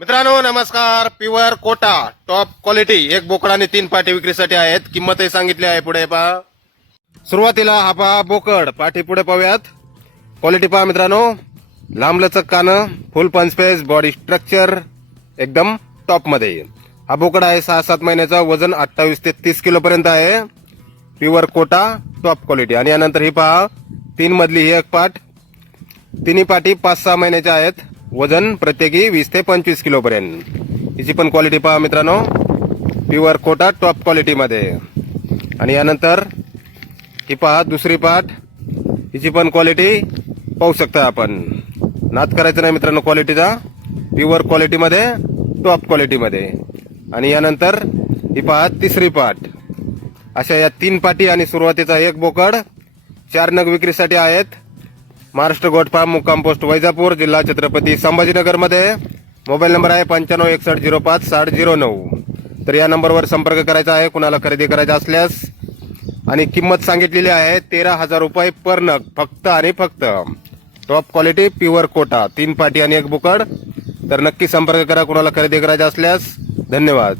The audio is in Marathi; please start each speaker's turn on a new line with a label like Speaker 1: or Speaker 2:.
Speaker 1: मित्रांनो नमस्कार. प्युअर कोटा टॉप क्वालिटी एक बोकड आणि तीन पाटी विक्रीसाठी आहेत. किंमतही सांगितली आहे पुढे पहा. सुरुवातीला हा पहा बोकड. पाठी पुढे पाहूयात. क्वालिटी पहा मित्रांनो. लांबलचक कानं फुल पंचपेस बॉडी स्ट्रक्चर एकदम टॉपमध्ये हा बोकड आहे सहा सात महिन्याचा वजन अठ्ठावीस ते तीस किलो पर्यंत आहे. प्युअर कोटा टॉप क्वालिटी आणि यानंतर ही पहा तीन मधली ही एक पाठ तिन्ही पाठी पाच सहा महिन्याच्या आहेत. वजन प्रत्येकी वीस ते पंचवीस किलोपर्यंत. हिची पण क्वालिटी पहा मित्रांनो. प्युअर कोटा टॉप क्वालिटीमध्ये आणि यानंतर ही पहा दुसरी पाठ. हिची पण क्वालिटी पाहू शकता आपण. नाद करायचं नाही मित्रांनो क्वालिटीचा प्युअर क्वालिटीमध्ये टॉप क्वालिटीमध्ये आणि यानंतर ही पहा तिसरी पाठ. अशा या तीन पाटी आणि सुरुवातीचा एक बोकड चार नग विक्रीसाठी आहेत. महाराष्ट्र गोटफा मुक्काम पोस्ट वैजापूर जिल्हा छत्रपती संभाजीनगरमध्ये. मोबाईल नंबर आहे पंच्याण्णव एकसष्ट झिरो पाच साठ झिरो नऊ. तर या नंबरवर संपर्क करायचा आहे कुणाला खरेदी करायचा असल्यास. आणि किंमत सांगितलेली आहे तेरा हजार रुपये पर नग फक्त आणि फक्त. टॉप क्वालिटी प्युअर कोटा तीन पाटी आणि एक बुकड. तर नक्की संपर्क करा कुणाला खरेदी करायचा असल्यास. धन्यवाद.